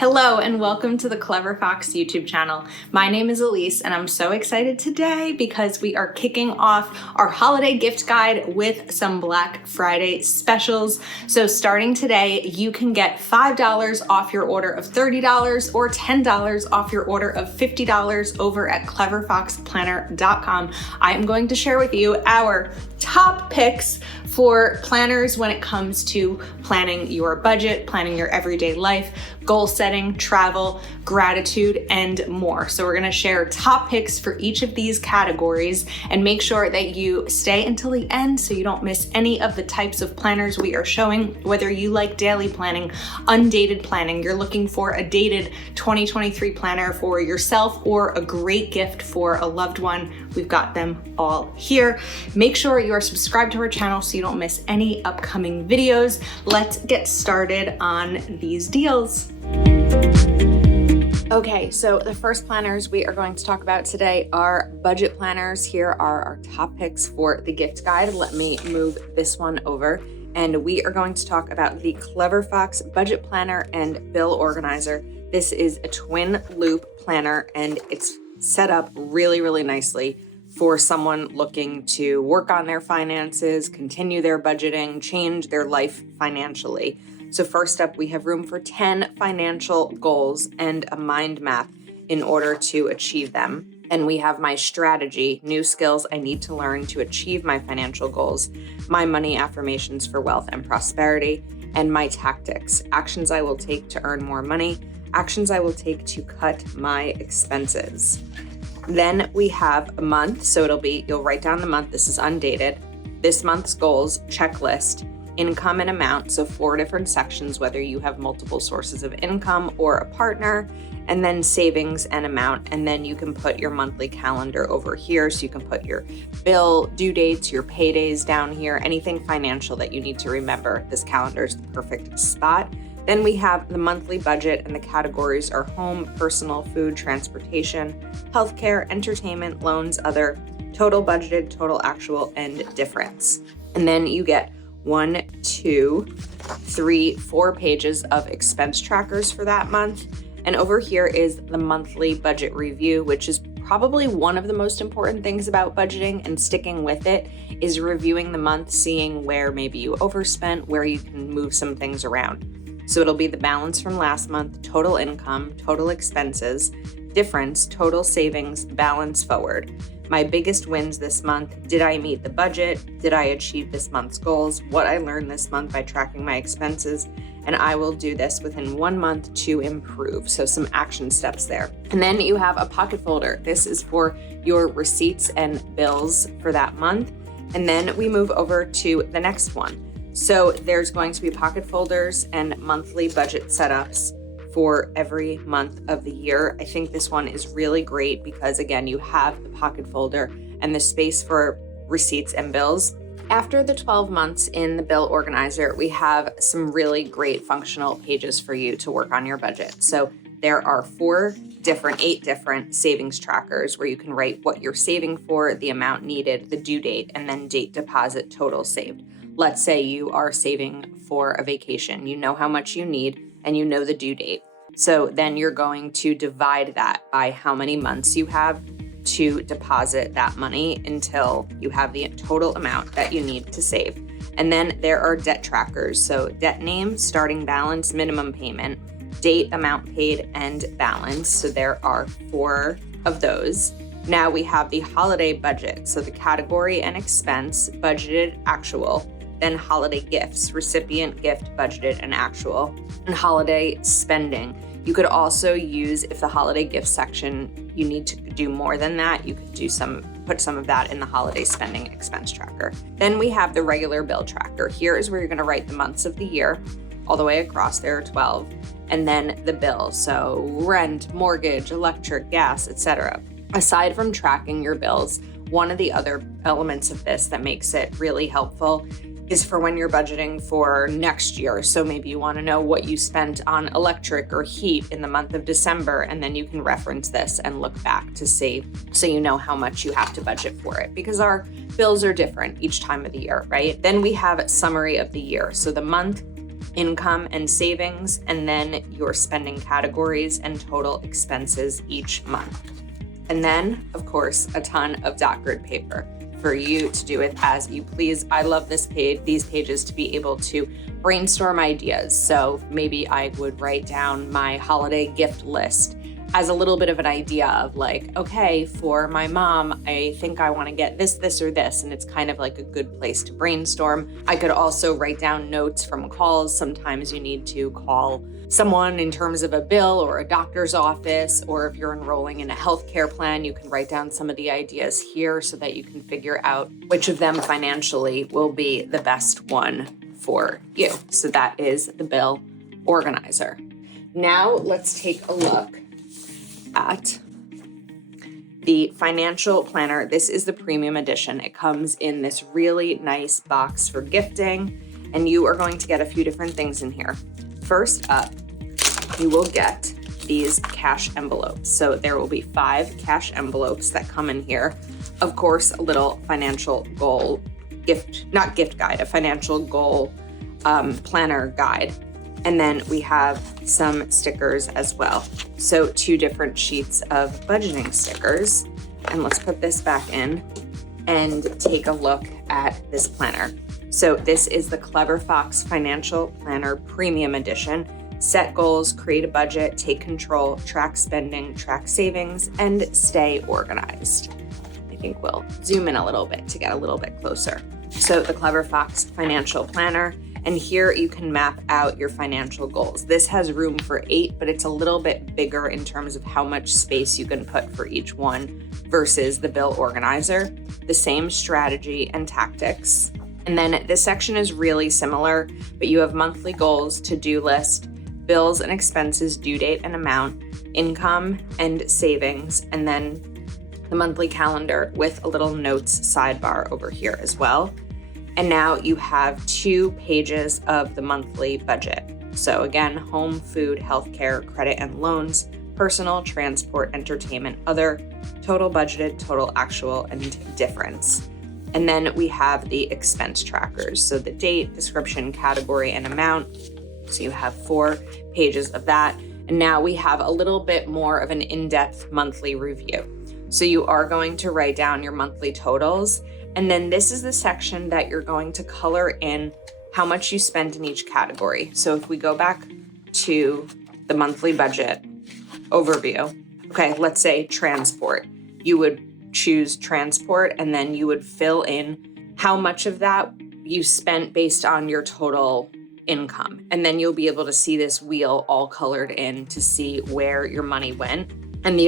Hello and welcome to the Clever Fox YouTube channel. My name is Ilysse and I'm so excited today because we are kicking off our holiday gift guide with some Black Friday specials. So starting today, you can get $5 off your order of $30 or $10 off your order of $50 over at cleverfoxplanner.com. I am going to share with you our top picks for planners when it comes to planning your budget, planning your everyday life, goal setting, travel, gratitude, and more. So we're gonna share top picks for each of these categories and make sure that you stay until the end so you don't miss any of the types of planners we are showing, whether you like daily planning, undated planning, you're looking for a dated 2023 planner for yourself or a great gift for a loved one. We've got them all here. Make sure you are subscribed to our channel so you don't miss any upcoming videos. Let's get started on these deals. Okay, so the first planners we are going to talk about today are budget planners. Here are our top picks for the gift guide. Let me move this one over. And we are going to talk about the Clever Fox Budget Planner and Bill Organizer. This is a twin loop planner and it's set up really, really nicely for someone looking to work on their finances, continue their budgeting, change their life financially. So first up, we have room for 10 financial goals and a mind map in order to achieve them. And we have my strategy, new skills I need to learn to achieve my financial goals, my money affirmations for wealth and prosperity, and my tactics, actions I will take to earn more money, actions I will take to cut my expenses. Then we have a month, so you'll write down the month, this is undated, this month's goals, checklist, income and amount, so 4 different sections, whether you have multiple sources of income or a partner, and then savings and amount, and then you can put your monthly calendar over here, so you can put your bill due dates, your paydays down here, anything financial that you need to remember. This calendar is the perfect spot. Then we have the monthly budget, and the categories are home, personal, food, transportation, healthcare, entertainment, loans, other, total budgeted, total actual, and difference. And then you get 1, 2, 3, 4 pages of expense trackers for that month. And over here is the monthly budget review, which is probably one of the most important things about budgeting and sticking with it is reviewing the month, seeing where maybe you overspent, where you can move some things around. So it'll be the balance from last month, total income, total expenses, difference, total savings, balance forward. My biggest wins this month, did I meet the budget? Did I achieve this month's goals? What I learned this month by tracking my expenses, and I will do this within 1 month to improve. So some action steps there. And then you have a pocket folder. This is for your receipts and bills for that month. And then we move over to the next one. So there's going to be pocket folders and monthly budget setups for every month of the year. I think this one is really great because again, you have the pocket folder and the space for receipts and bills. After the 12 months in the bill organizer, we have some really great functional pages for you to work on your budget. So there are 8 different savings trackers where you can write what you're saving for, the amount needed, the due date, and then date, deposit, total saved. Let's say you are saving for a vacation. You know how much you need and you know the due date. So then you're going to divide that by how many months you have to deposit that money until you have the total amount that you need to save. And then there are debt trackers. So debt name, starting balance, minimum payment, date, amount paid, and balance. So there are 4 of those. Now we have the holiday budget. So the category and expense, budgeted, actual. Then holiday gifts, recipient, gift, budgeted, and actual, and holiday spending. You could also use, if the holiday gift section, you need to do more than that, you could put some of that in the holiday spending expense tracker. Then we have the regular bill tracker. Here is where you're gonna write the months of the year, all the way across, there are 12, and then the bill, so rent, mortgage, electric, gas, etc. Aside from tracking your bills, one of the other elements of this that makes it really helpful is for when you're budgeting for next year. So maybe you want to know what you spent on electric or heat in the month of December, and then you can reference this and look back to see, so you know how much you have to budget for it, because our bills are different each time of the year, right? Then we have a summary of the year. So the month, income and savings, and then your spending categories and total expenses each month. And then, of course, a ton of dot grid paper for you to do with as you please. I love these pages to be able to brainstorm ideas. So maybe I would write down my holiday gift list as a little bit of an idea of like, okay, for my mom, I think I want to get this, this, or this. And it's kind of like a good place to brainstorm. I could also write down notes from calls. Sometimes you need to call someone in terms of a bill or a doctor's office, or if you're enrolling in a healthcare plan, you can write down some of the ideas here so that you can figure out which of them financially will be the best one for you. So that is the bill organizer. Now let's take a look at the financial planner. This is the premium edition. It comes in this really nice box for gifting, and you are going to get a few different things in here. First up, you will get these cash envelopes. So there will be 5 cash envelopes that come in here. Of course, a little financial goal a financial goal planner guide. And then we have some stickers as well. So 2 different sheets of budgeting stickers. And let's put this back in and take a look at this planner. So this is the Clever Fox Financial Planner Premium Edition. Set goals, create a budget, take control, track spending, track savings, and stay organized. I think we'll zoom in a little bit to get a little bit closer. So the Clever Fox Financial Planner. And here you can map out your financial goals. This has room for 8, but it's a little bit bigger in terms of how much space you can put for each one versus the bill organizer. The same strategy and tactics. And then this section is really similar, but you have monthly goals, to-do list, bills and expenses, due date and amount, income and savings, and then the monthly calendar with a little notes sidebar over here as well. And now you have 2 pages of the monthly budget. So again, home, food, healthcare, credit and loans, personal, transport, entertainment, other, total budgeted, total actual, and difference. And then we have the expense trackers. So the date, description, category, and amount. So you have 4 pages of that. And now we have a little bit more of an in-depth monthly review. So you are going to write down your monthly totals. And then this is the section that you're going to color in how much you spent in each category. So if we go back to the monthly budget overview, okay, let's say transport. You would choose transport, and then you would fill in how much of that you spent based on your total income. And then you'll be able to see this wheel all colored in to see where your money went. And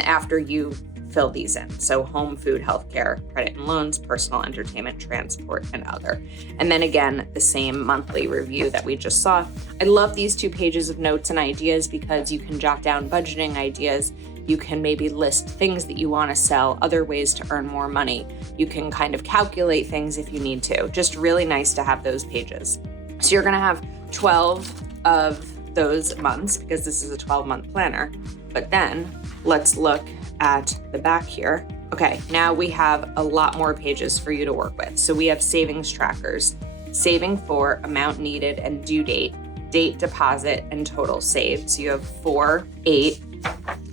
after you fill these in. So home, food, healthcare, credit and loans, personal, entertainment, transport, and other. And then again, the same monthly review that we just saw. I love these 2 pages of notes and ideas because you can jot down budgeting ideas. You can maybe list things that you want to sell, other ways to earn more money. You can kind of calculate things if you need to. Just really nice to have those pages. So you're going to have 12 of those months because this is a 12-month planner. But then let's look at the back here. Okay, now we have a lot more pages for you to work with. So we have savings trackers, saving for, amount needed, and due date, date, deposit, and total saved. So you have 8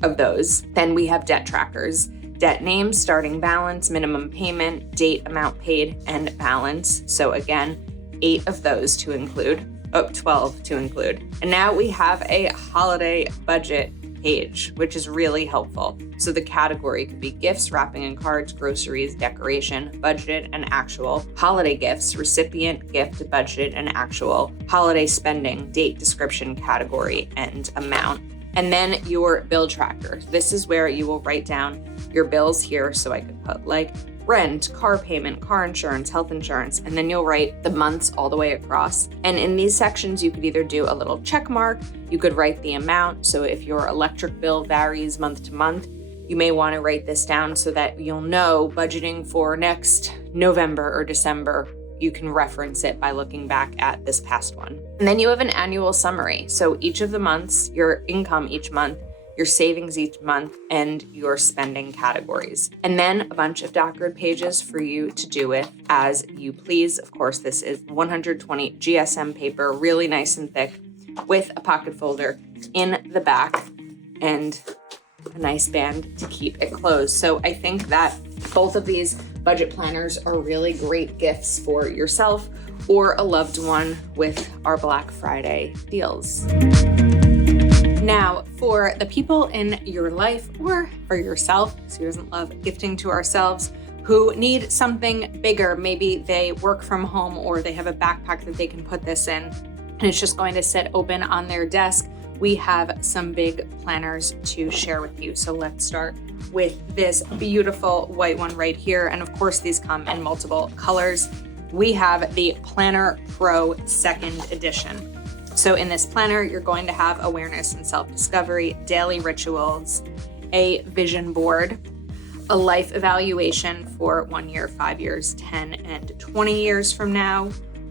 of those. Then we have debt trackers, debt name, starting balance, minimum payment, date, amount paid, and balance. So again, 8 of those to include, 12 to include. And now we have a holiday budget page, which is really helpful. So the category could be gifts, wrapping and cards, groceries, decoration, budgeted and actual, holiday gifts, recipient, gift, budgeted and actual, holiday spending, date, description, category, and amount. And then your bill tracker. This is where you will write down your bills here. So I could put like rent, car payment, car insurance, health insurance, and then you'll write the months all the way across. And in these sections, you could either do a little check mark, you could write the amount. So if your electric bill varies month to month, you may want to write this down so that you'll know budgeting for next November or December. You can reference it by looking back at this past one. And then you have an annual summary. So each of the months, your income each month, your savings each month, and your spending categories. And then a bunch of dot grid pages for you to do with as you please. Of course, this is 120 GSM paper, really nice and thick, with a pocket folder in the back and a nice band to keep it closed. So I think that both of these budget planners are really great gifts for yourself or a loved one with our Black Friday deals. Now, for the people in your life or for yourself, who doesn't love gifting to ourselves, who need something bigger, maybe they work from home or they have a backpack that they can put this in and it's just going to sit open on their desk, we have some big planners to share with you. So let's start with this beautiful white one right here. And of course, these come in multiple colors. We have the Planner Pro 2nd edition. So in this planner, you're going to have awareness and self-discovery, daily rituals, a vision board, a life evaluation for 1 year, 5 years, 10 and 20 years from now,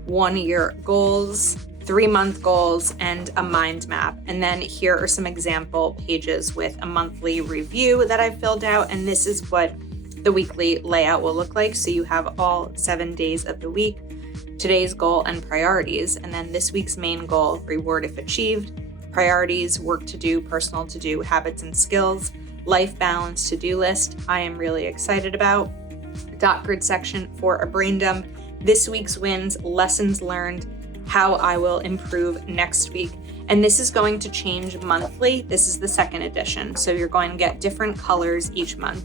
1 year goals, 3-month goals, and a mind map. And then here are some example pages with a monthly review that I've filled out. And this is what the weekly layout will look like. So you have all 7 days of the week, today's goal and priorities, and then this week's main goal, reward if achieved, priorities, work to do, personal to do, habits and skills, life balance, to-do list, I am really excited about, dot grid section for a brain dump, this week's wins, lessons learned, how I will improve next week. And this is going to change monthly. This is the 2nd edition. So you're going to get different colors each month.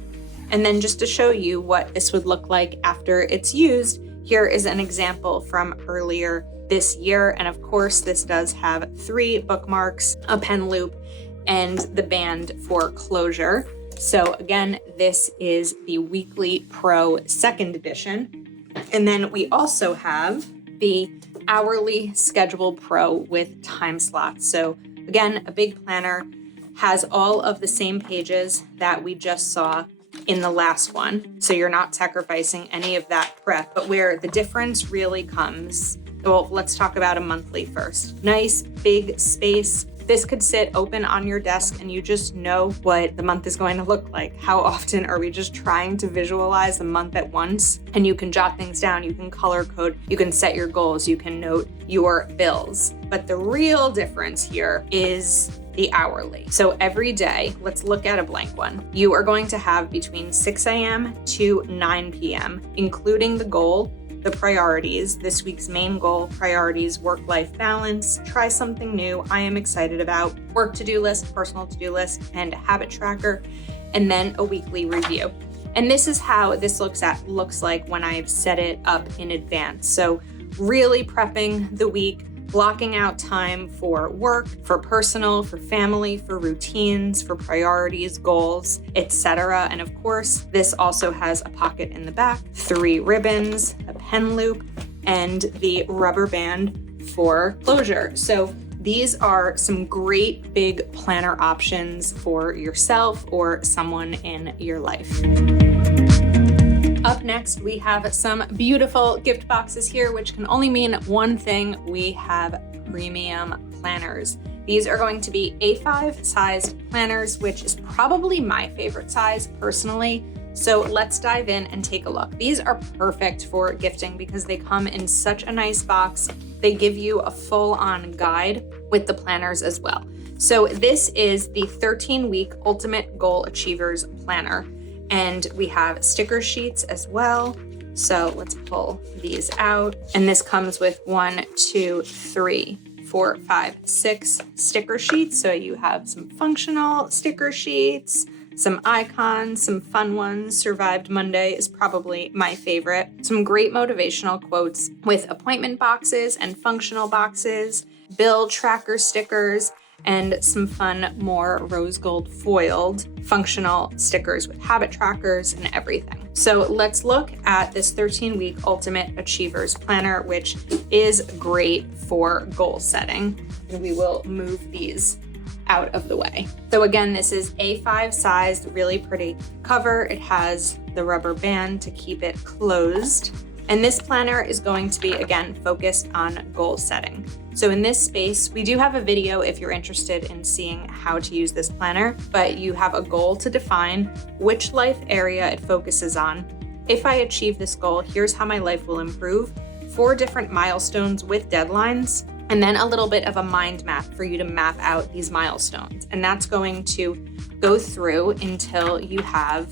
And then just to show you what this would look like after it's used, here is an example from earlier this year. And of course, this does have 3 bookmarks, a pen loop, and the band for closure. So again, this is the Weekly Pro 2nd edition. And then we also have the Hourly Schedule Pro with time slots. So again, a big planner, has all of the same pages that we just saw in the last one. So you're not sacrificing any of that prep, but where the difference really comes, well, let's talk about a monthly first. Nice big space. This could sit open on your desk and you just know what the month is going to look like. How often are we just trying to visualize the month at once? And you can jot things down, you can color code, you can set your goals, you can note your bills. But the real difference here is the hourly. So every day, let's look at a blank one. You are going to have between 6 a.m. to 9 p.m., including the goal, the priorities, this week's main goal, priorities, work-life balance, try something new, I am excited about, work to-do list, personal to-do list, and habit tracker, and then a weekly review. And this is how this looks like when I've set it up in advance. So really prepping the week, blocking out time for work, for personal, for family, for routines, for priorities, goals, etc. And of course, this also has a pocket in the back, 3 ribbons, a pen loop, and the rubber band for closure. So these are some great big planner options for yourself or someone in your life. Up next, we have some beautiful gift boxes here, which can only mean one thing. We have premium planners. These are going to be A5 sized planners, which is probably my favorite size personally. So let's dive in and take a look. These are perfect for gifting because they come in such a nice box. They give you a full-on guide with the planners as well. So this is the 13-week Ultimate Goal Achievers Planner. And we have sticker sheets as well. So let's pull these out. And this comes with 1, 2, 3, 4, 5, 6 sticker sheets. So you have some functional sticker sheets, some icons, some fun ones. Survived Monday is probably my favorite. Some great motivational quotes with appointment boxes and functional boxes, bill tracker stickers, and some fun, more rose gold foiled functional stickers with habit trackers and everything. So let's look at this 13-week Ultimate Achievers Planner, which is great for goal setting. And we will move these out of the way. So again, this is A5 sized, really pretty cover. It has the rubber band to keep it closed. And this planner is going to be, again, focused on goal setting. So in this space, we do have a video if you're interested in seeing how to use this planner, but you have a goal to define which life area it focuses on. If I achieve this goal, here's how my life will improve. 4 different milestones with deadlines, and then a little bit of a mind map for you to map out these milestones. And that's going to go through until you have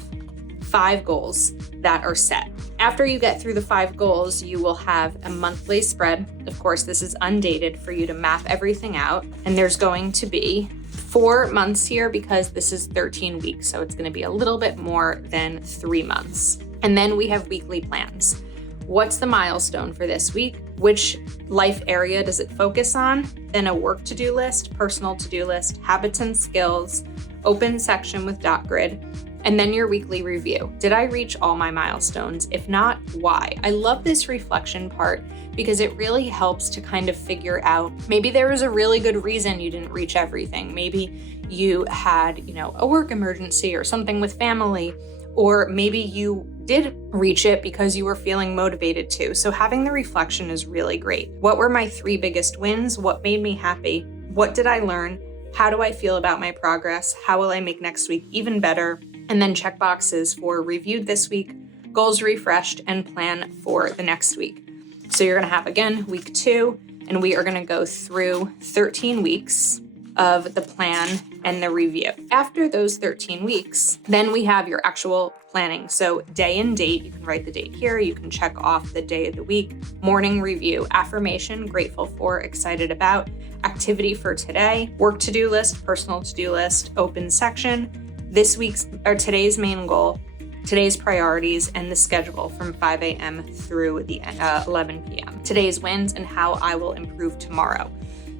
5 goals that are set. After you get through the 5 goals, you will have a monthly spread. Of course, this is undated for you to map everything out. And there's going to be 4 months here because this is 13 weeks. So it's going to be a little bit more than 3 months. And then we have weekly plans. What's the milestone for this week? Which life area does it focus on? Then a work to-do list, personal to-do list, habits and skills, open section with dot grid, and then your weekly review. Did I reach all my milestones? If not, why? I love this reflection part because it really helps to kind of figure out, maybe there was a really good reason you didn't reach everything. Maybe you had, a work emergency or something with family, or maybe you did reach it because you were feeling motivated to. So having the reflection is really great. What were my 3 biggest wins? What made me happy? What did I learn? How do I feel about my progress? How will I make next week even better? And then check boxes for reviewed this week, goals refreshed, and plan for the next week. So you're gonna have, again, week 2, and we are gonna go through 13 weeks of the plan and the review. After those 13 weeks, then we have your actual planning. So day and date, you can write the date here, you can check off the day of the week, morning review, affirmation, grateful for, excited about, activity for today, work to-do list, personal to-do list, open section, today's main goal, today's priorities, and the schedule from 5 a.m. through the 11 p.m. Today's wins and how I will improve tomorrow.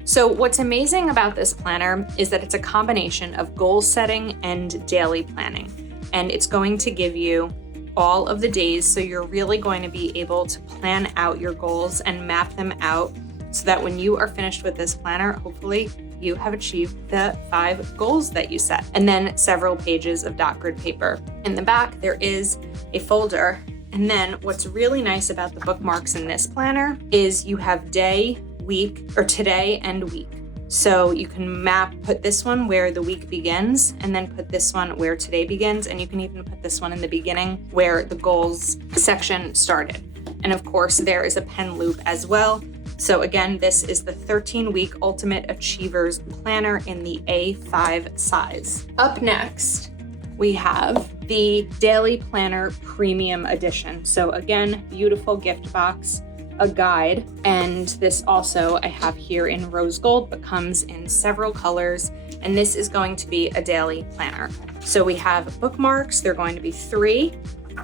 So what's amazing about this planner is that it's a combination of goal setting and daily planning. And it's going to give you all of the days. So you're really going to be able to plan out your goals and map them out so that when you are finished with this planner, hopefully you have achieved the 5 goals that you set. And then several pages of dot grid paper. In the back, there is a folder. And then what's really nice about the bookmarks in this planner is you have day, week, or today and week. So you can put this one where the week begins, and then put this one where today begins. And you can even put this one in the beginning where the goals section started. And of course, there is a pen loop as well. So again, this is the 13-week Ultimate Achievers Planner in the A5 size. Up next, we have the Daily Planner Premium Edition. So again, beautiful gift box, a guide, and this also I have here in rose gold, but comes in several colors. And this is going to be a daily planner. So we have bookmarks, they're going to be 3.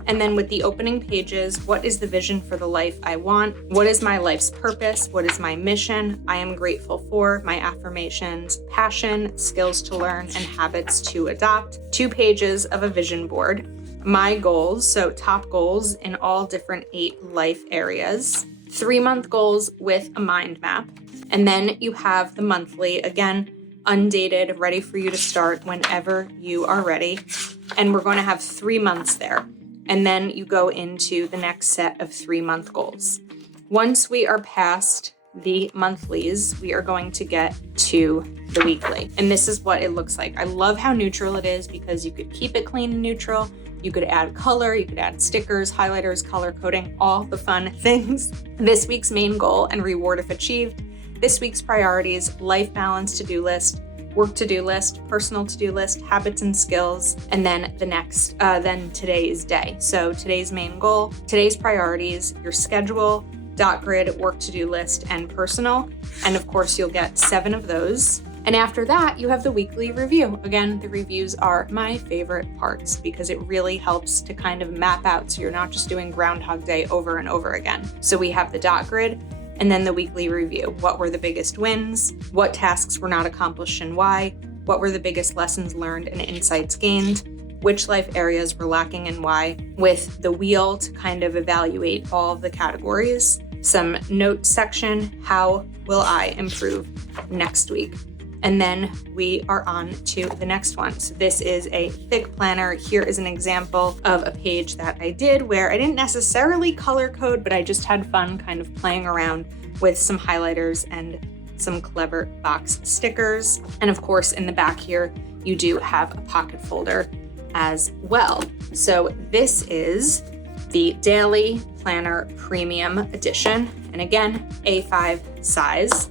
And then with the opening pages, what is the vision for the life I want? What is my life's purpose? What is my mission? I am grateful for, my affirmations, passion, skills to learn, and habits to adopt. 2 pages of a vision board. My goals, so top goals in all different 8 life areas. 3-month goals with a mind map. And then you have the monthly, again, undated, ready for you to start whenever you are ready. And we're going to have 3 months there. And then you go into the next set of 3-month goals. Once we are past the monthlies, we are going to get to the weekly. And this is what it looks like. I love how neutral it is because you could keep it clean and neutral. You could add color, you could add stickers, highlighters, color coding, all the fun things. This week's main goal and reward if achieved. This week's priorities, life balance to-do list, work to-do list, personal to-do list, habits and skills, and then then today's day. So today's main goal, today's priorities, your schedule, dot grid, work to-do list, and personal. And of course, you'll get 7 of those. And after that, you have the weekly review. Again, the reviews are my favorite parts because it really helps to kind of map out so you're not just doing Groundhog Day over and over again. So we have the dot grid, and then the weekly review. What were the biggest wins? What tasks were not accomplished and why? What were the biggest lessons learned and insights gained? Which life areas were lacking and why? With the wheel to kind of evaluate all of the categories. Some note section, how will I improve next week? And then we are on to the next one. So this is a thick planner. Here is an example of a page that I did where I didn't necessarily color code, but I just had fun kind of playing around with some highlighters and some Clever Fox stickers. And of course, in the back here, you do have a pocket folder as well. So this is the Daily Planner Premium Edition. And again, A5 size.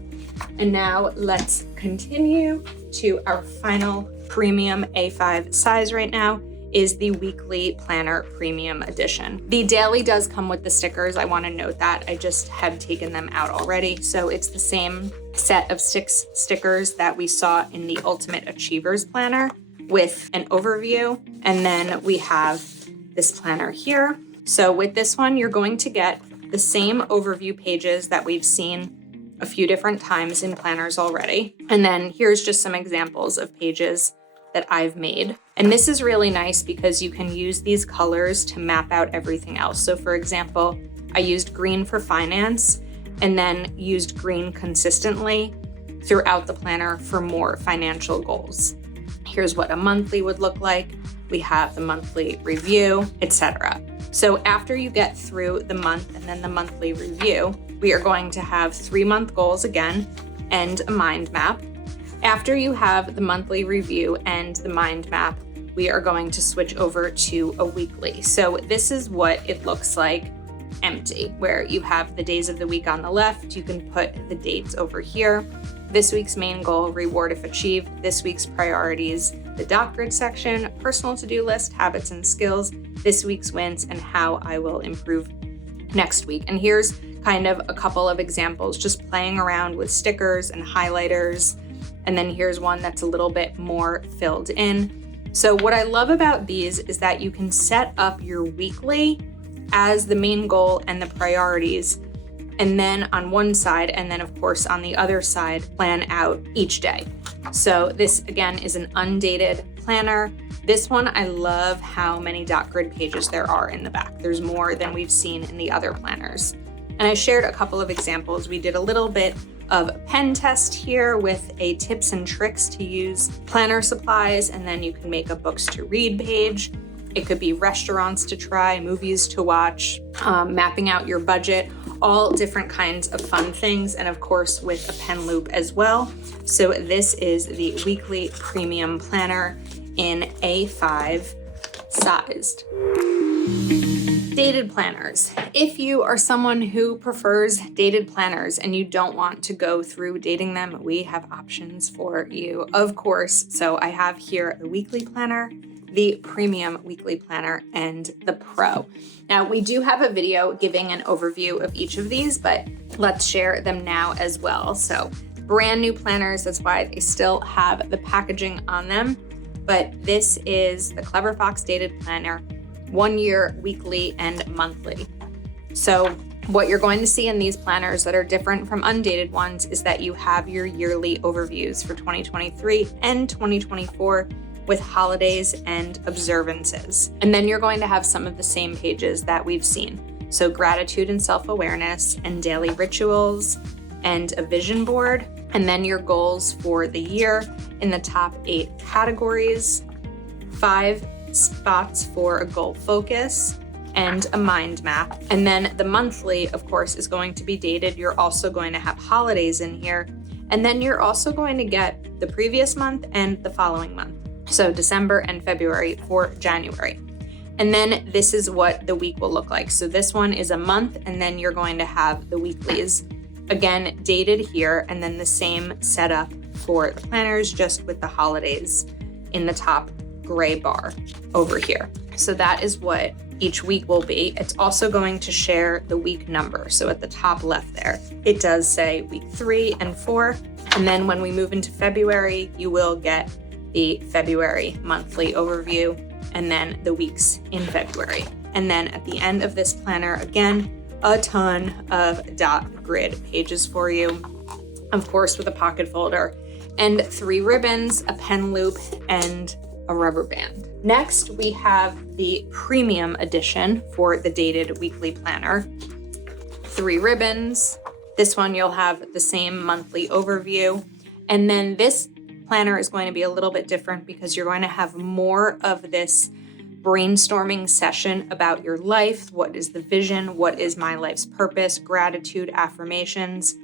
And now let's continue to our final premium A5 size right now is the Weekly Planner Premium Edition. The daily does come with the stickers. I want to note that. I just had taken them out already. So it's the same set of 6 stickers that we saw in the Ultimate Achievers Planner with an overview. And then we have this planner here. So with this one, you're going to get the same overview pages that we've seen a few different times in planners already. And then here's just some examples of pages that I've made. And this is really nice because you can use these colors to map out everything else. So for example, I used green for finance and then used green consistently throughout the planner for more financial goals. Here's what a monthly would look like. We have the monthly review, etc. So after you get through the month and then the monthly review, we are going to have 3-month goals again and a mind map. After you have the monthly review and the mind map, we are going to switch over to a weekly. So this is what it looks like empty, where you have the days of the week on the left. You can put the dates over here. This week's main goal, reward if achieved. This week's priorities, the dot grid section, personal to-do list, habits and skills, this week's wins, and how I will improve next week. And here's kind of a couple of examples, just playing around with stickers and highlighters. And then here's one that's a little bit more filled in. So what I love about these is that you can set up your weekly as the main goal and the priorities. And then on one side, and then of course on the other side, plan out each day. So this again is an undated planner. This one, I love how many dot grid pages there are in the back. There's more than we've seen in the other planners. And I shared a couple of examples. We did a little bit of a pen test here with a tips and tricks to use planner supplies, and then you can make a books to read page. It could be restaurants to try, movies to watch, mapping out your budget, all different kinds of fun things, and of course with a pen loop as well. So this is the Weekly Premium Planner in A5 sized. Dated planners. If you are someone who prefers dated planners and you don't want to go through dating them, we have options for you, of course. So I have here the weekly planner, the premium weekly planner, and the pro. Now we do have a video giving an overview of each of these, but let's share them now as well. So brand new planners, that's why they still have the packaging on them. But this is the Clever Fox Dated Planner, 1 year, weekly, and monthly. So what you're going to see in these planners that are different from undated ones is that you have your yearly overviews for 2023 and 2024 with holidays and observances. And then you're going to have some of the same pages that we've seen. So gratitude and self-awareness and daily rituals and a vision board. And then your goals for the year in the top 8 categories, 5 spots for a goal focus, and a mind map. And then the monthly, of course, is going to be dated. You're also going to have holidays in here. And then you're also going to get the previous month and the following month. So December and February for January. And then this is what the week will look like. So this one is a month, and then you're going to have the weeklies. Again, dated here, and then the same setup for the planners, just with the holidays in the top gray bar over here. So that is what each week will be. It's also going to share the week number. So at the top left there, it does say week 3 and 4. And then when we move into February, you will get the February monthly overview and then the weeks in February. And then at the end of this planner, again, a ton of dot grid pages for you, of course, with a pocket folder and 3 ribbons, a pen loop, and a rubber band. Next, we have the premium edition for the dated weekly planner. 3 ribbons. This one, you'll have the same monthly overview. And then this planner is going to be a little bit different because you're going to have more of this brainstorming session about your life. What is the vision? What is my life's purpose? Gratitude, affirmations.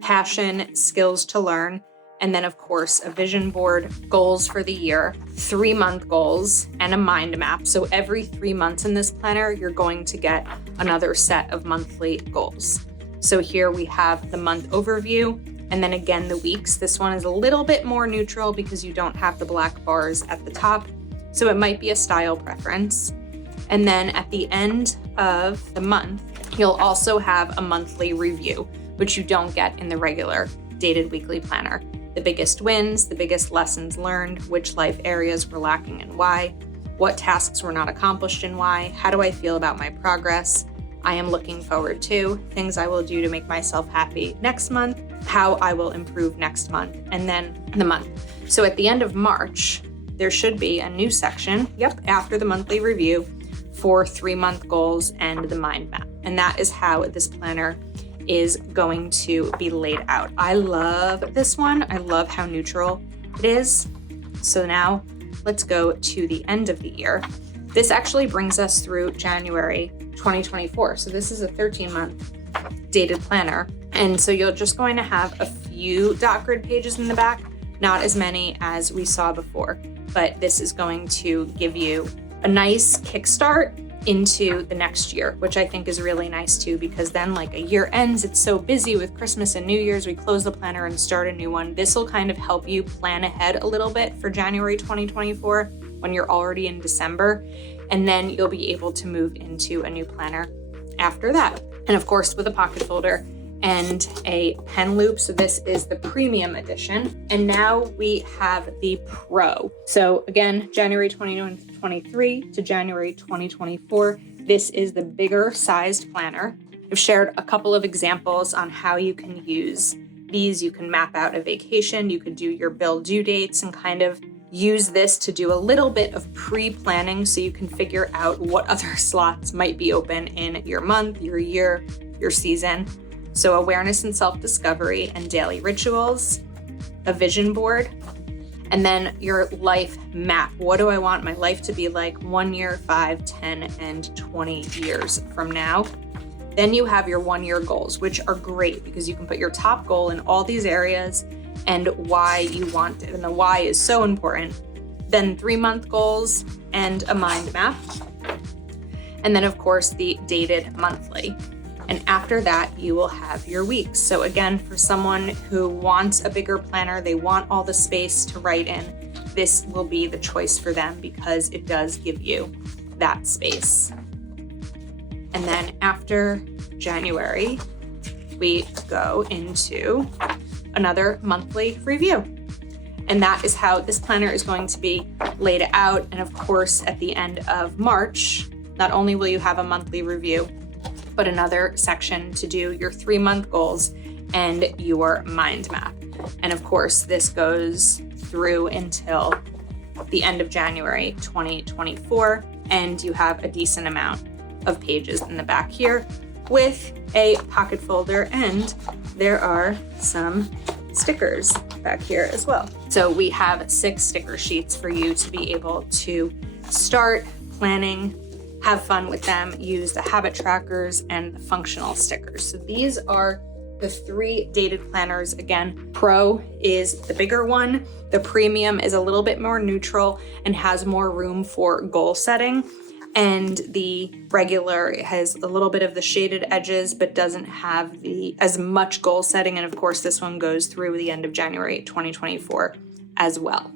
passion, skills to learn, and then of course a vision board, goals for the year, 3-month goals, and a mind map. So every 3 months in this planner, you're going to get another set of monthly goals. So here we have the month overview, and then again the weeks. This one is a little bit more neutral because you don't have the black bars at the top, so it might be a style preference. And then at the end of the month, you'll also have a monthly review, which you don't get in the regular dated weekly planner. The biggest wins, the biggest lessons learned, which life areas were lacking and why, what tasks were not accomplished and why, how do I feel about my progress, I am looking forward to, things I will do to make myself happy next month, how I will improve next month, and then the month. So at the end of March, there should be a new section, after the monthly review, for 3-month goals and the mind map. And that is how this planner is going to be laid out. I love this one. I love how neutral it is. So now let's go to the end of the year. This actually brings us through January 2024. So this is a 13-month dated planner. And so you're just going to have a few dot grid pages in the back, not as many as we saw before, but this is going to give you a nice kickstart into the next year, which I think is really nice too, because then like a year ends, it's so busy with Christmas and New Year's, we close the planner and start a new one. This will kind of help you plan ahead a little bit for January 2024 when you're already in December, and then you'll be able to move into a new planner after that. And of course, with a pocket folder and a pen loop. So this is the premium edition. And now we have the Pro. So again, January 2023 to January 2024, this is the bigger sized planner. I've shared a couple of examples on how you can use these. You can map out a vacation, you could do your bill due dates and kind of use this to do a little bit of pre-planning so you can figure out what other slots might be open in your month, your year, your season. So awareness and self-discovery and daily rituals, a vision board, and then your life map. What do I want my life to be like 1 year, 5, 10, and 20 years from now? Then you have your 1-year goals, which are great because you can put your top goal in all these areas and why you want it. And the why is so important. Then 3-month goals and a mind map. And then of course the dated monthly. And after that, you will have your weeks. So again, for someone who wants a bigger planner, they want all the space to write in, this will be the choice for them because it does give you that space. And then after January, we go into another monthly review. And that is how this planner is going to be laid out. And of course, at the end of March, not only will you have a monthly review, but another section to do your 3-month goals and your mind map. And of course, this goes through until the end of January 2024, and you have a decent amount of pages in the back here with a pocket folder, and there are some stickers back here as well. So we have 6 sticker sheets for you to be able to start planning, have fun with them, use the habit trackers and the functional stickers. So these are the 3 dated planners. Again, Pro is the bigger one. The Premium is a little bit more neutral and has more room for goal setting. And the regular has a little bit of the shaded edges, but doesn't have as much goal setting. And of course, this one goes through the end of January 2024 as well.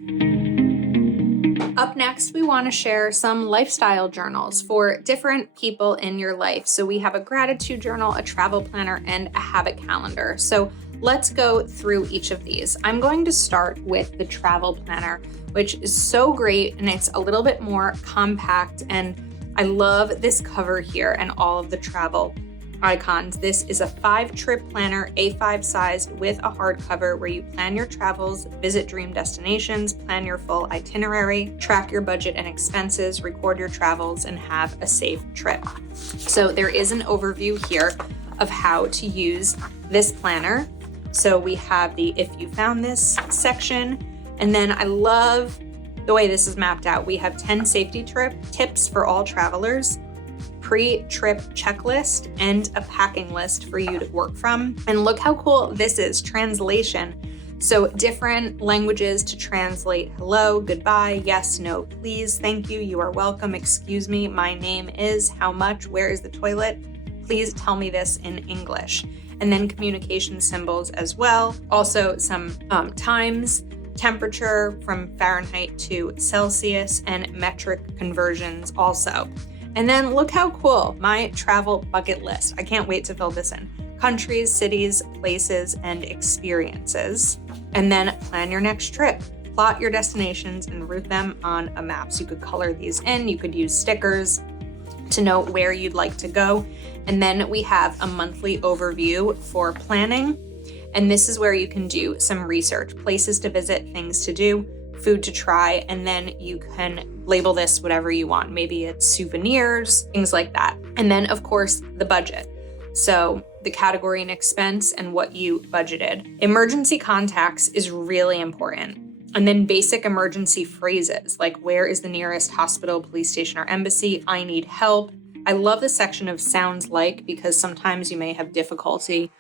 Up next, we want to share some lifestyle journals for different people in your life. So we have a gratitude journal, a travel planner, and a habit calendar. So let's go through each of these. I'm going to start with the travel planner, which is so great, and it's a little bit more compact, and I love this cover here and all of the travel icons. This is a 5-trip planner, A5 sized, with a hardcover where you plan your travels, visit dream destinations, plan your full itinerary, track your budget and expenses, record your travels, and have a safe trip. So there is an overview here of how to use this planner. So we have the If You Found This section, and then I love the way this is mapped out. We have 10 safety tips for all travelers, pre-trip checklist, and a packing list for you to work from. And look how cool this is, translation. So different languages to translate hello, goodbye, yes, no, please, thank you, you are welcome, excuse me, my name is, how much, where is the toilet, please tell me this in English. And then communication symbols as well. Also some times, temperature from Fahrenheit to Celsius, and metric conversions also. And then look how cool, my travel bucket list. I can't wait to fill this in. Countries, cities, places, and experiences. And then plan your next trip. Plot your destinations and route them on a map. So you could color these in, you could use stickers to know where you'd like to go. And then we have a monthly overview for planning. And this is where you can do some research, places to visit, things to do, food to try, and then you can label this whatever you want. Maybe it's souvenirs, things like that. And then of course, the budget. So the category and expense and what you budgeted. Emergency contacts is really important. And then basic emergency phrases like where is the nearest hospital, police station, or embassy? I need help. I love the section of sounds like because sometimes you may have difficulty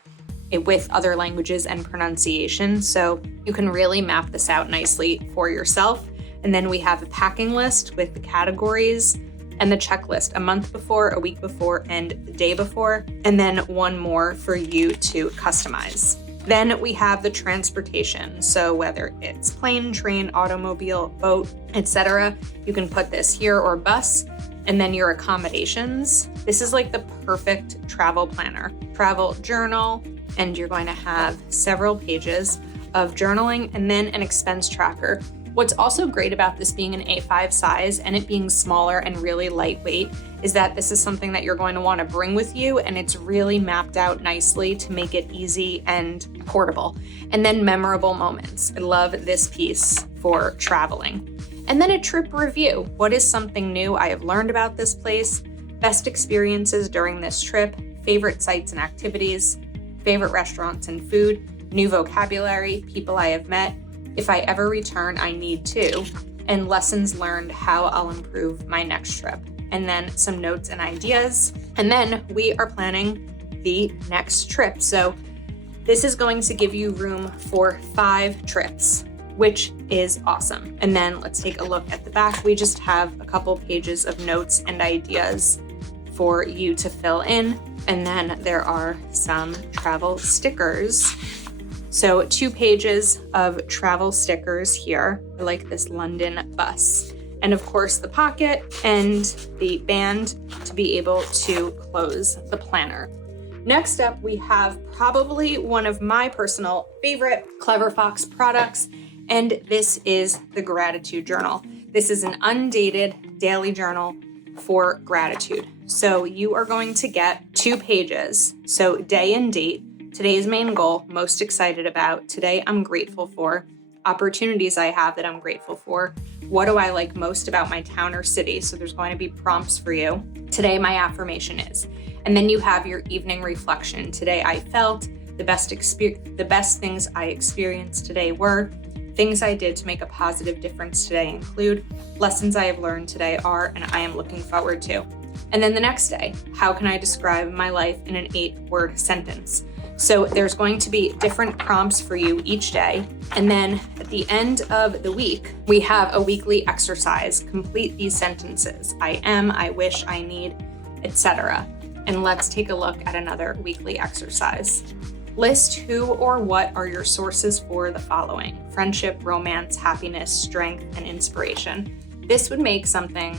with other languages and pronunciation. So you can really map this out nicely for yourself. And then we have a packing list with the categories and the checklist a month before, a week before, and the day before, and then one more for you to customize. Then we have the transportation. So whether it's plane, train, automobile, boat, etc., you can put this here, or bus. And then your accommodations. This is like the perfect travel planner. Travel journal, and you're going to have several pages of journaling and then an expense tracker. What's also great about this being an A5 size and it being smaller and really lightweight is that this is something that you're going to want to bring with you, and it's really mapped out nicely to make it easy and portable. And then memorable moments. I love this piece for traveling. And then a trip review. What is something new I have learned about this place? Best experiences during this trip, favorite sites and activities, favorite restaurants and food, new vocabulary, people I have met, if I ever return, I need to, and lessons learned, how I'll improve my next trip. And then some notes and ideas. And then we are planning the next trip. So this is going to give you room for 5 trips, which is awesome. And then let's take a look at the back. We just have a couple pages of notes and ideas for you to fill in. And then there are some travel stickers. So 2 pages of travel stickers here. I like this London bus. And of course the pocket and the band to be able to close the planner. Next up, we have probably one of my personal favorite Clever Fox products, and this is the gratitude journal. This is an undated daily journal for gratitude. So you are going to get 2 pages. So day and date, today's main goal, most excited about, today I'm grateful for, opportunities I have that I'm grateful for, what do I like most about my town or city? So there's going to be prompts for you. Today my affirmation is. And then you have your evening reflection. Today I felt, the best things I experienced today were, things I did to make a positive difference today include, lessons I have learned today are, and I am looking forward to. And then the next day, how can I describe my life in an 8-word sentence? So there's going to be different prompts for you each day. And then at the end of the week, we have a weekly exercise. Complete these sentences. I am, I wish, I need, etc. And let's take a look at another weekly exercise. List who or what are your sources for the following: friendship, romance, happiness, strength, and inspiration. This would make something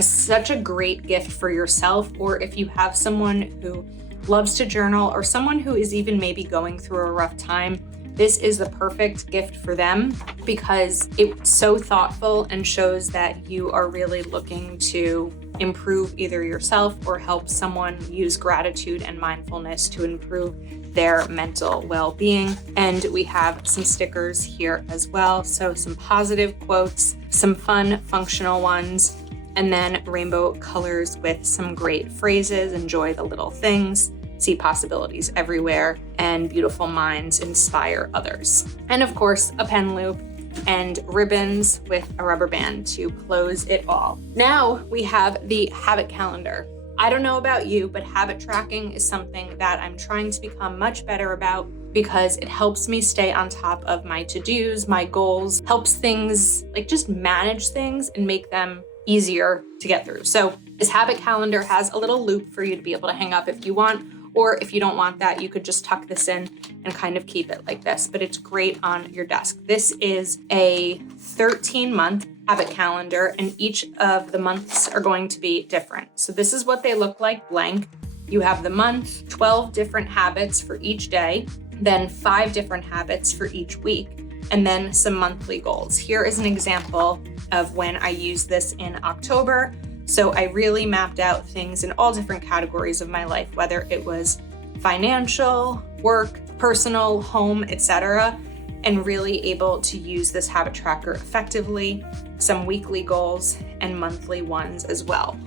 such a great gift for yourself, or if you have someone who loves to journal or someone who is even maybe going through a rough time, this is the perfect gift for them because it's so thoughtful and shows that you are really looking to improve either yourself or help someone use gratitude and mindfulness to improve their mental well-being. And we have some stickers here as well. So some positive quotes, some fun functional ones, and then rainbow colors with some great phrases. Enjoy the little things, see possibilities everywhere, and beautiful minds inspire others. And of course, a pen loop and ribbons with a rubber band to close it all. Now we have the habit calendar. I don't know about you, but habit tracking is something that I'm trying to become much better about because it helps me stay on top of my to-dos, my goals, helps things like just manage things and make them easier to get through. So this habit calendar has a little loop for you to be able to hang up if you want, or if you don't want that, you could just tuck this in and kind of keep it like this, but it's great on your desk. This is a 13-month habit calendar, and each of the months are going to be different. So this is what they look like blank. You have the month, 12 different habits for each day, then 5 different habits for each week, and then some monthly goals. Here is an example of when I used this in October. So I really mapped out things in all different categories of my life, whether it was financial, work, personal, home, etc., and really able to use this habit tracker effectively, some weekly goals and monthly ones as well.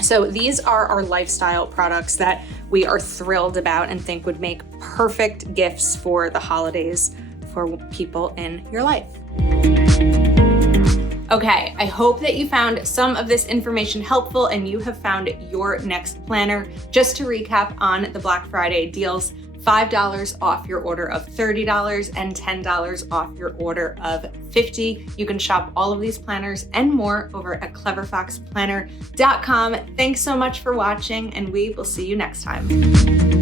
So these are our lifestyle products that we are thrilled about and think would make perfect gifts for the holidays for people in your life. Okay, I hope that you found some of this information helpful and you have found your next planner. Just to recap on the Black Friday deals, $5 off your order of $30 and $10 off your order of $50. You can shop all of these planners and more over at cleverfoxplanner.com. Thanks so much for watching, and we will see you next time.